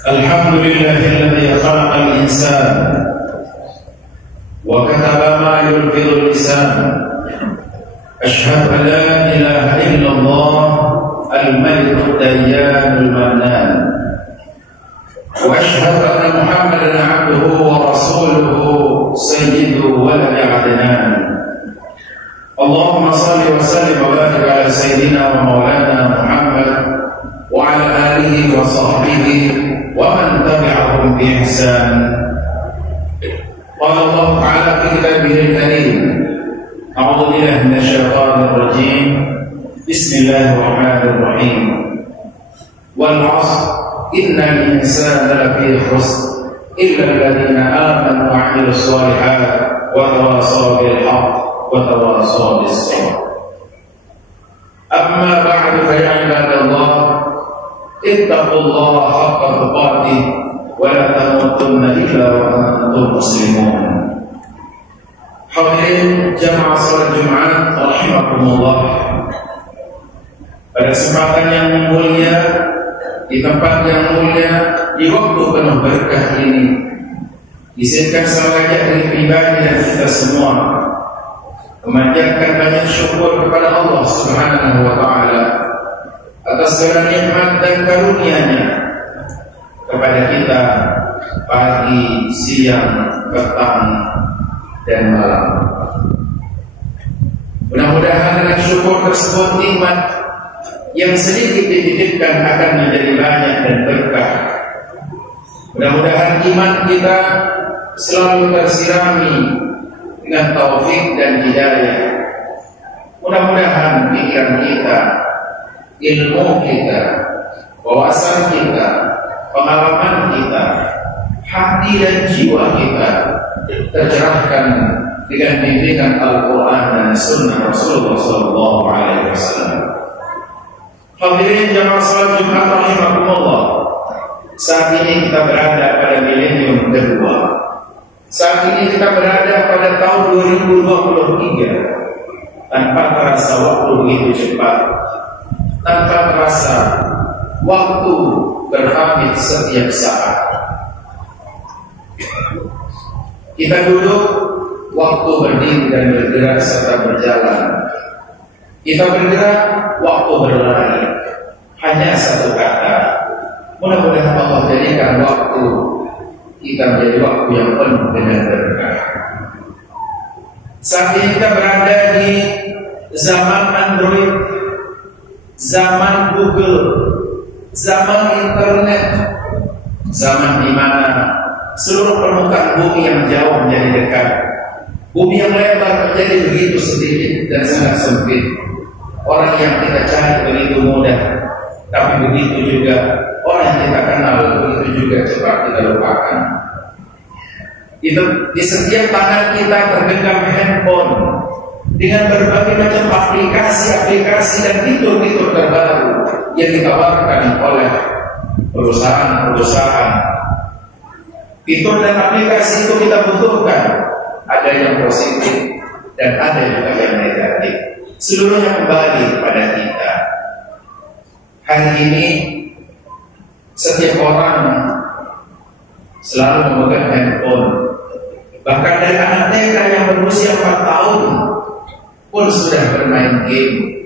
Alhamdulillahilladzi khalaqal insana wa kataba ma yulfidul lisan. Ashhadu an la ilaha illallah al-malikud dayyanul mannan. Wa ashhadu anna Muhammadan 'abduhu wa rasuluhu sayyidu waladi 'adnan. Allahumma salli wa sallim wa barik ala sayyidina wa maulana Muhammad wa ala alihi wa sahbihi wa man tabi'ahum bi ihsan. Qala Allah Ta'ala fi kitabihil karim, a'udzu billahi minasyaitonir rajim. Bismillahirrahmanirrahim. Wal 'ashr innal insana lafi khusr illa alladziina aamanu wa 'amilus shalihaati wa tawassaw bil haqq wa tawassaw bis sabr. Amma ba'du fa ya ibadallah, ittaqullaha haqqa tuqatih wa la tamutunna illa wa antum muslimun. Hadirin jamaah salat Jumat rahimakumullah. Pada kesempatan yang mulia, di tempat yang mulia, di waktu penuh berkah ini, izinkan sengaja dari pribadi dan kita semua memanjatkan banyak syukur kepada Allah Subhanahu wa Ta'ala atas segala nikmat dan karunia-Nya kepada kita pagi, siang, petang, dan malam. Mudah-mudahan dengan syukur tersebut nikmat yang sedikit dititipkan akan menjadi banyak dan berkah. Mudah-mudahan iman kita selalu tersirami dengan taufik dan hidayah. Mudah-mudahan pikiran kita, ilmu kita, wawasan kita, pengalaman kita, hati dan jiwa kita tercerahkan dengan bimbingan Al-Quran dan Sunnah Rasulullah SAW. Hadirin jamaah salat Jumat rahimakumullah. Saat ini kita berada pada milenium kedua. Saat ini kita berada pada tahun 2023. Tanpa terasa waktu begitu cepat, tanpa terasa waktu berhamid setiap saat. Kita duduk, waktu berdiri dan bergerak serta berjalan. Kita bergerak, waktu berlari. Hanya satu kata. Mudah-mudahan Allah jadikan waktu kita menjadi waktu yang penuh dengan berkah. Saat ini kita berada di zaman Android, zaman Google, zaman internet, zaman di mana seluruh permukaan bumi yang jauh menjadi dekat, bumi yang lebar menjadi begitu sedikit dan sangat sempit. Orang yang kita cari begitu mudah, tapi begitu juga orang yang kita kenal begitu juga cepat kita lupakan. Di setiap tangan kita tergenggam handphone dengan berbagai macam aplikasi-aplikasi dan fitur-fitur terbaru yang ditawarkan oleh perusahaan-perusahaan. Fitur dan aplikasi itu kita butuhkan, ada yang positif dan ada juga yang negatif. Seluruhnya kembali pada kita. Hari ini setiap orang selalu memegang handphone. Bahkan dari anak TK yang berusia 4 tahun pun sudah bermain game,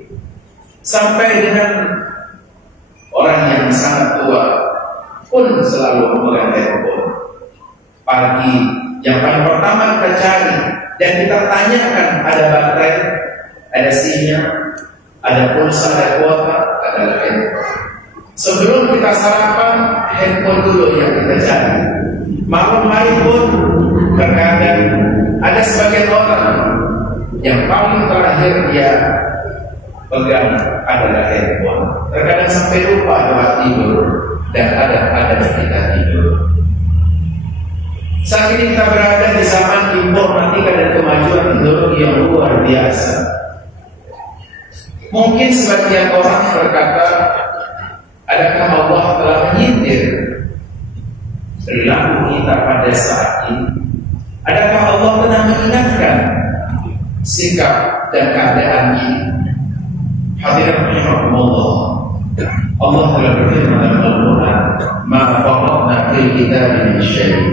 sampai dengan orang yang sangat tua pun selalu memegang handphone. Pagi yang paling pertama kita cari dan kita tanyakan, ada baterai, ada sinyal, ada pulsa, ada kuota, adalah handphone. Sebelum kita sarapan, handphone dulu yang kita cari. Malam hari pun terkadang ada sebagian orang yang paling terakhir dia pegang adalah handphone. Terkadang sampai lupa tempat tidur dan ada kita tidur. Saat ini kita berada di zaman informatika dan kemajuan teknologi yang luar biasa. Mungkin sebagian orang berkata, adakah Allah telah menyindir perilaku kita pada saat ini? Adakah Allah pernah mengingatkan sikap dan keadaan ini? Hadirin rahimakumullah, Allah telah berfirman dalam Al-Quran, "Ma farratna fil kitabi min syai'."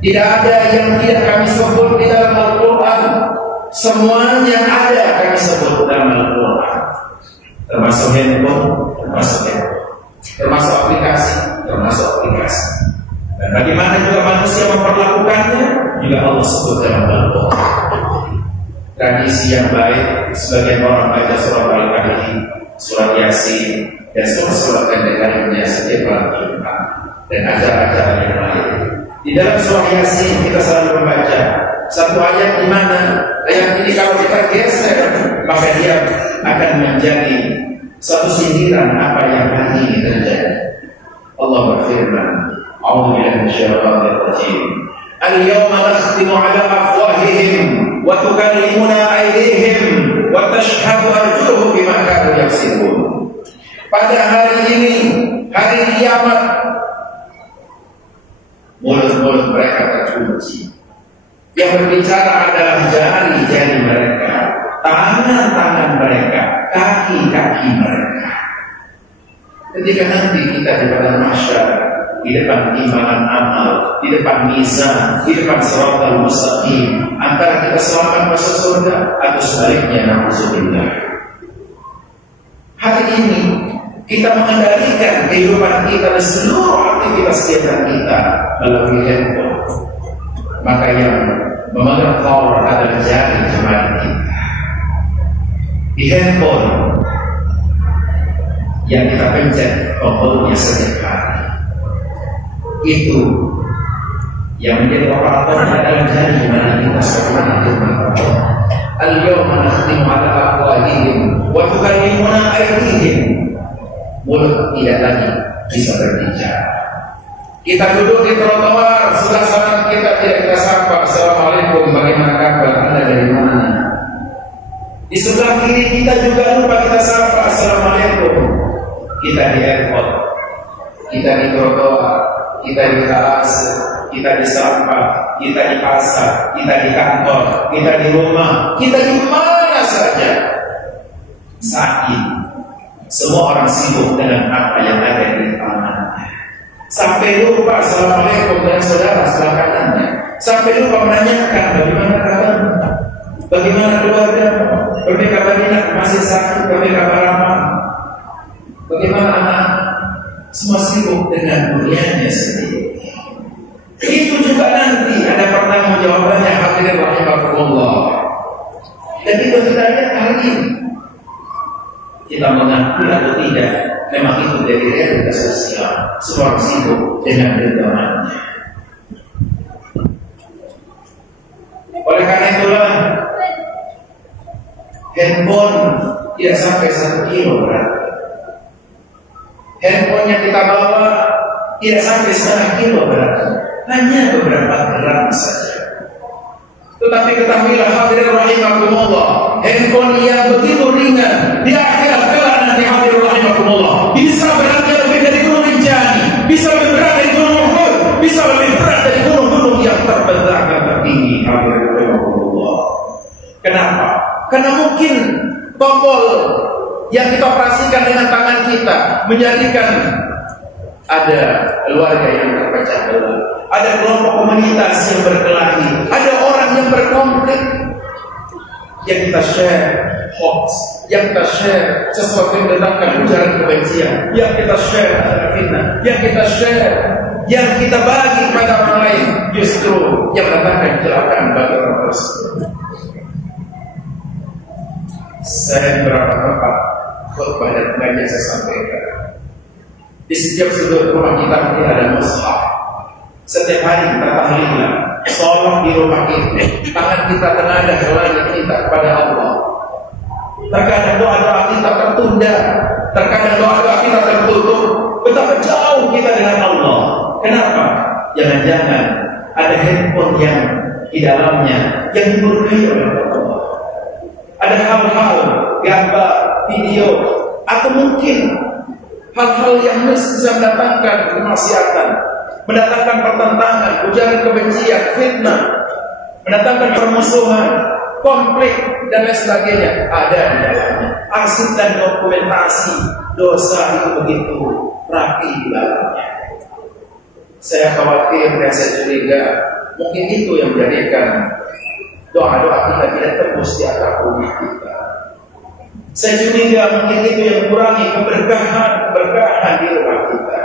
Tidak ada yang tidak kami sebut di dalam Al-Quran. Semuanya ada kami sebut dalam Al-Quran. Termasuk handphone, termasuk aplikasi. Dan bagaimana juga manusia memperlakukannya juga Allah sebut dalam Al-Quran. Tradisi yang baik sebagian orang baca surah Al-Kahfi, surah Yasin, dan surat yang lainnya setiap malam Jumat dan acara-acara yang lain. Di dalam surah Yasin kita selalu membaca satu ayat di mana ayat ini kalau kita geser maka dia akan menjadi suatu sindiran apa yang hari ini terjadi. Allah berfirman, "A'udzu billahi minasyaitonir rajim. Al-yawma nakhtimu 'ala afwahihim wa tukallimuna aydihim wa tashhadu arjuluhum bima kanu yaksibun." Pada hari ini, hari kiamat, mulut-mulut mereka terkunci. Yang berbicara adalah jari-jari mereka, tangan-tangan mereka, kaki-kaki mereka. Ketika nanti kita di padang mahsyar, di depan timbangan amal, di depan mizan, di depan siratal mustaqim, antara kita selamat masuk surga atau sebaliknya, na'udzubillah. Hari ini kita mengendalikan kehidupan kita dan seluruh aktivitas kita melalui handphone. Maka yang memegang power adalah jari jemari kita. Di handphone yang kita pencet tombolnya setiap hari, itu yang menjadi operatornya adalah jari jemari kita sebagai firman Allah. Al-yawma nakhtimu 'ala afwahihim wa tukallimuna aydihim. Mulut tidak lagi bisa berbicara. Kita duduk di trotoar, sebelah sana kita tidak kita sapa, "Assalamualaikum, bagaimana kabar? Anda dari mana?" Di sebelah kiri kita juga lupa kita sapa, "Assalamualaikum." Kita di airport, kita di trotoar, kita di garasi, kita di sampah, kita di pasar, kita di kantor, kita di rumah, kita di mana saja. Saat ini semua orang sibuk dengan apa yang ada di tangannya. Sampai lupa assalamualaikum dengan saudara sebelah kanannya. Sampai lupa menanyakan bagaimana kabarmu, bagaimana keluarga, bagaimana kabarnya, masih sakit, bagaimana kabar apa, bagaimana anak. Semua sibuk dengan dunianya sendiri. Itu juga nanti ada pertanggungjawabannya, hadirin rahimakumullah. Dan itu kita lihat hari ini. Kita mengakui atau tidak, memang itu dari realitas sosial. Semua sibuk dengan genggamannya. Oleh karena itulah handphone tidak sampai 1 kilo berat. Handphone yang kita bawa tidak sampai 1/2 kilo berat. Hanya beberapa gram saja. Tetapi ketahuilah hadirin rahimakumullah, handphone yang begitu ringan di akhirat kelak nanti hadirin rahimakumullah bisa beratnya lebih dari gunung Rinjani, bisa lebih berat dari gunung Uhud, bisa lebih berat dari gunung-gunung yang terbentang dan tertinggi. Hadirin rahimakumullah. Kenapa? Karena mungkin tombol yang kita operasikan dengan tangan kita menjadikan ada keluarga yang terpecah belah, ada kelompok komunitas yang berkelahi, ada orang yang berkonflik. Yang kita share hoax, yang kita share sesuatu yang mendatangkan ujaran kebencian, yang kita share adalah fitnah, yang kita share, yang kita bagi kepada orang lain justru yang mendatangkan kecelakaan bagi orang tersebut. Saya beberapa tempat khutbah dan pengajian saya sampaikan. Di setiap sudut rumah kita mungkin ada mushaf. Setiap hari kita tahlilan, sholat di rumah kita, tangan kita tenaga langit kita kepada Allah. Terkadang doa-doa kita tertunda, terkadang doa-doa kita tertutup. Betapa jauh kita dengan Allah. Kenapa? Jangan-jangan ada handphone yang di dalamnya yang dimurkai oleh Allah. Ada hal-hal, gambar, video, atau mungkin hal-hal yang bisa mendatangkan kemaksiatan, mendatangkan pertentangan, ujaran kebencian, fitnah, mendatangkan permusuhan, konflik dan lain sebagainya. Ada di dalamnya arsip dan dokumentasi dosa itu begitu rapi di dalamnya. Saya khawatir dan saya curiga mungkin itu yang menjadikan doa-doa kita tidak tembus di atap rumah kita. Saya curiga mungkin itu yang mengurangi keberkahan di rumah kita.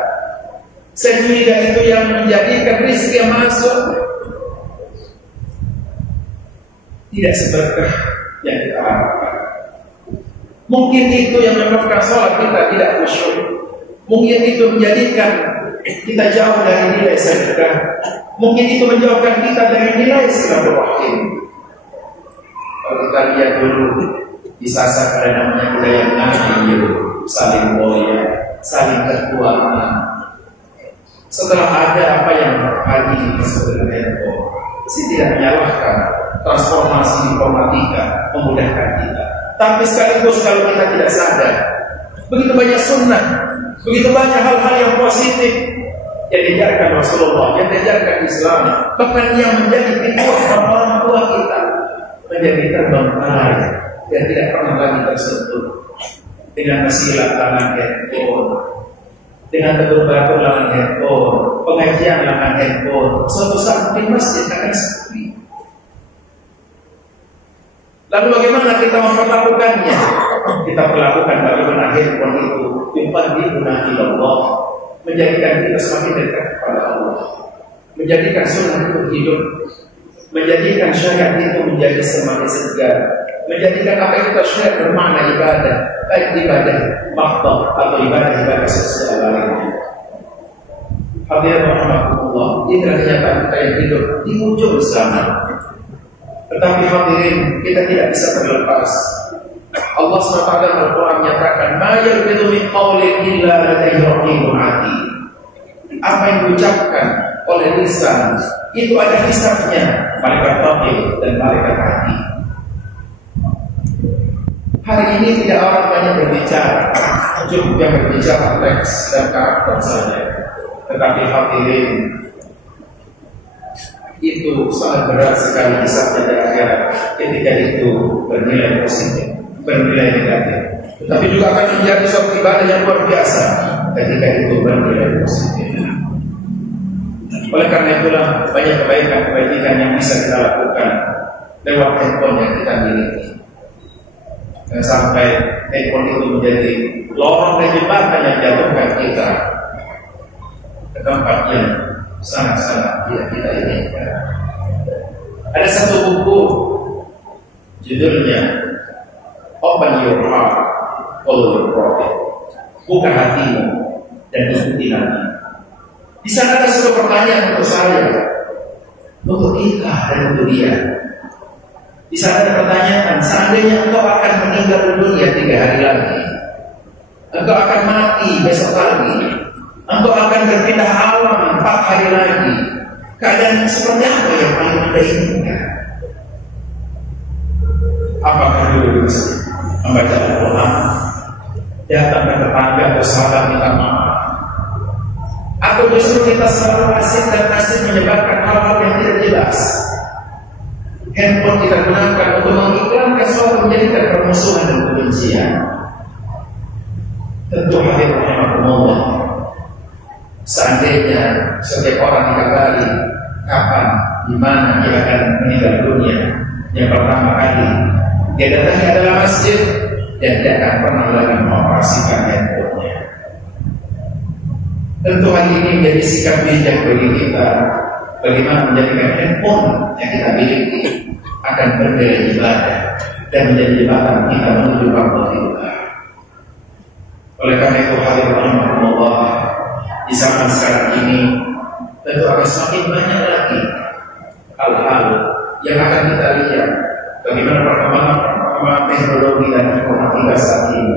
Saya curiga itu yang menjadikan rezeki yang masuk tidak seberkah yang kita harapkan. Mungkin itu yang menyebabkan sholat kita tidak khusyuk. Mungkin itu menjadikan kita jauh dari nilai sedekah. Mungkin itu menjauhkan kita dari nilai silaturahim. Kalau kita lihat dulu di Sasak ada namanya budaya ngaji, saling mulia, saling bertuanan. Setelah ada apa yang hari ini disebut handphone, saya tidak menyalahkan transformasi informatika memudahkan kita. Tapi sekaligus kalau kita tidak sadar, begitu banyak sunnah, begitu banyak hal-hal yang positif yang diajarkan Rasulullah, yang diajarkan Islam, bahkan yang menjadi fitrah orang tua kita menjadi terbengkalai dan tidak pernah lagi tersentuh dengan mesilat tangan handphone, dengan tegur batu tangan handphone, pengajian tangan handphone. Suatu saat di masjid akan sepi. Lalu bagaimana kita memperlakukannya? Kita perlakukan bagaimana handphone itu yuqarribuna ila Allah, menjadikan kita semakin dekat kepada Allah, menjadikan sunnah itu hidup, menjadikan syariat itu menjadi semakin segar, menjadikan apa yang kita syariat bermakna ibadah, baik ibadah makhluk atau ibadah sosial lainnya. Hadirin rahimakumullah, ini adalah kenyataan kita yang hidup di ujung sana. Tetapi hadirin, kita tidak bisa terlepas. Allah SWT dalam Al-Quran menyatakan, "Ma yalfidu min qawlin illa ladayhi raqibun 'atid." Apa yang diucapkan oleh lisan itu ada hisabnya, malaikat raqib dan malaikat atid. Hari ini tidak orang banyak berbicara, cukup yang berbicara teks dan karakter saja. Tetapi hadirin, itu sangat berat sekali hisabnya di akhirat ketika itu bernilai positif, bernilai negatif. Tetapi juga akan menjadi suatu ibadah yang luar biasa ketika itu bernilai positif. Oleh karena itulah banyak kebaikan yang bisa kita lakukan lewat handphone yang kita miliki. Dan sampai handphone itu menjadi lorong dan jembatan yang jatuhkan kita ke tempat yang sangat-sangat tidak kita inginkan. Ada satu buku judulnya Open Your Heart, Follow Your Prophet. Buka hatimu dan ikuti Nabi. Di sana ada satu pertanyaan untuk saya, untuk kita dan untuk dia. Di sana ada pertanyaan, seandainya engkau akan meninggal dunia 3 hari lagi, engkau akan mati besok pagi, engkau akan berpindah alam 4 hari lagi, keadaan seperti apa yang paling Anda inginkan? Apakah dulu membaca Al-Quran, datang ke tetangga atau sahabat minta maaf, atau justru kita selalu asik dan asik menyebarkan hal-hal yang tidak jelas? Handphone kita gunakan untuk mengiklankan sesuatu menjadikan permusuhan dan kebencian. Tentu hadirin rahimakumullah, seandainya setiap orang dikabari kapan, di mana dia akan meninggal dunia, yang pertama kali dia datangi adalah masjid dan dia akan pernah lagi mengoperasikan handphonenya. Tentu hal ini menjadi sikap bijak bagi kita, bagaimana menjadikan handphone yang kita miliki akan bernilai ibadah dan menjadi jembatan kita menuju rahmatillah. Oleh karena itu hadirin rahimakumullah, di zaman sekarang ini tentu akan semakin banyak lagi hal-hal yang akan kita lihat bagaimana perkembangan teknologi dan informatika saat ini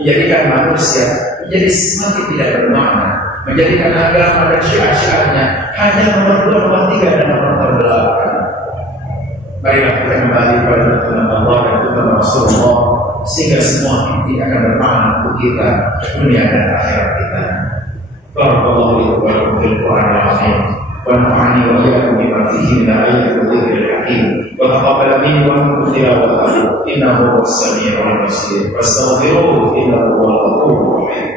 menjadikan manusia menjadi semakin tidak bermakna, menjadikan agama dan syiar-syiarnya hanya nomor 2, nomor 3 dan nomor 8. Marilah kita kembali pada Tuhan Allah dan Tuhan Rasulullah, sehingga semua ini akan bermakna untuk kita dunia dan akhirat kita. Barakallahu li wa lakum fil Qur'anil azim wa nafa'ani wa iyyakum bima fihi min ayatin wa dhikril hakim wa taqabbal minni wa minkum tilawatahu innahu huwas samii'ul basir wastaghfiruhu innahu huwal ghafurur rahim.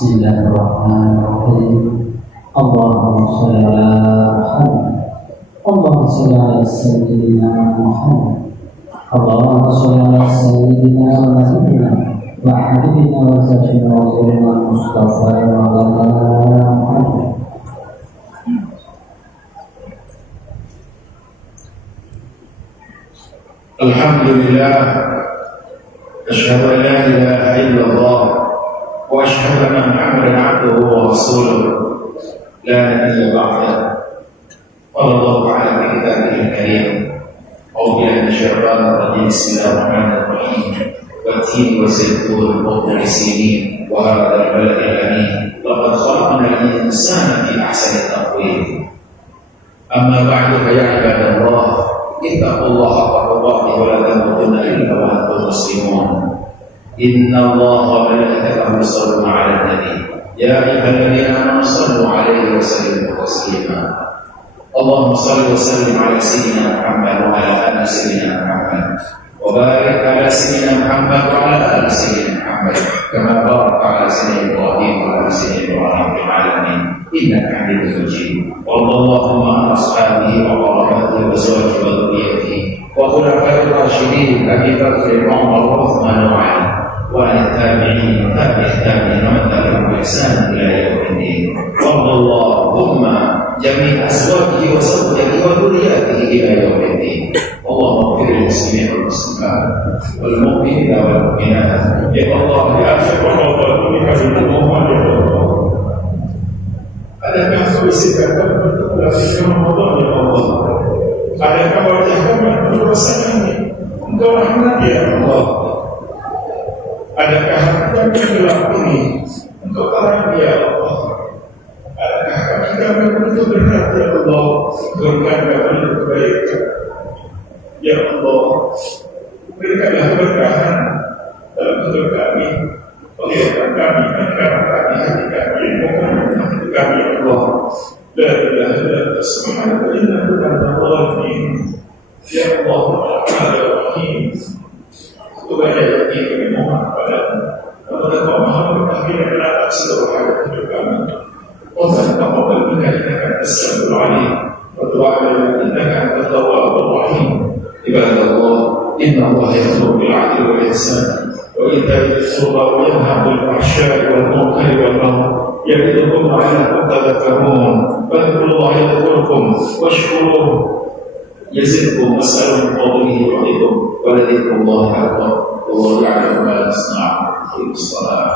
Bismillahirrahmanirrahim. Allahumma shalli ala Muhammad. Allahumma shalli ala sayyidina Muhammad. Allahumma shalli ala sayyidina wa nabiyyina wa habibina wa sayyidina wa nurina Mustafa wa ala Muhammad. Alhamdulillah, asyhadu an la ilaha illallah wa asyhadu anna Muhammadan abduhu wa rasuluh la nabiyya ba'dahu. Wallahu a'lam bi kitabihil karim. A'udzu billahi minasyaitonir rajim. Bismillahirrahmanirrahim. Wat-tin waz-zaytun wa tur sinin wa hadzal baladil amin. Laqad khalaqnal insana fi ahsani taqwim. Amma ba'du fa ya ibadallah, ittaqullaha haqqa tuqatih wa la tamutunna illa wa antum muslimun. Inna Allaha wa malaikatahu yusalluna 'alan nabi. Ya ayyuhalladzina amanu sallu 'alaihi wa sallimu taslima. Allahumma shalli wa sallim 'ala sayyidina Muhammad wa 'ala ali sayyidina Muhammad. Wa barik 'ala sayyidina Muhammad wa 'ala ali sayyidina Muhammad kama barakta 'ala sayyidina Ibrahim wa 'ala sayyidina Ibrahim fil 'alamin innaka Hamidum Majid. Allahumma an ashabihi wa qarabatihi wa azwajihi wa dhurriyyatihi wa khulafa'ir rasyidin Abi Bakr wa Umar wa Uthman wa 'Ali wa al-tabi'in wa tabi'in wa man tabi'ahum bi ihsan ila yaumil din. Allahumma jami' azwajihi wa zawjatihi wa dhurriyyatihi ila yaumil din. Allahumma ighfir lil muslimin wal muslimat wal mu'minina wal mu'minat. Ya Allah, ya Rabbana wa bihamdika. Adakah solusi kata bertemu Ramadan ya Allah? Adakah wajah kami berdosa ini? Engkau rahmat ya Allah. Adakah kami gelap ini? Engkau terang ya Allah. Adakah kami begitu berat ya Allah? Berikan kami kebaikan ya Allah. Berikanlah keberkahan dalam hidup kami. Olehkan kami, mengarahkan kami, hati kami, mohon kami Allah. La ilaha illallah subhanahu wa ta'ala. Ya Allah, Rahim. Kepada yakin kami mohon kepadamu. Kepada kau maha berkahwin dan seluruh hal hidup kami. Allah taqabbal minna innaka antas samiul alim wa tub 'alaina innaka antat tawwabur rahim. Ibadallah, inna Allah ya'muru bil 'adli wal ihsan وإيتاء ذي القربى وينهى عن الفحشاء والمنكر والبغي يعظكم لعلكم تذكرون فاذكروا الله يذكركم واشكروه يزدكم واسألوا من فضله يعطيكم ولذكر الله أكبر والله يعلم ما تصنعون. أقيموا الصلاة.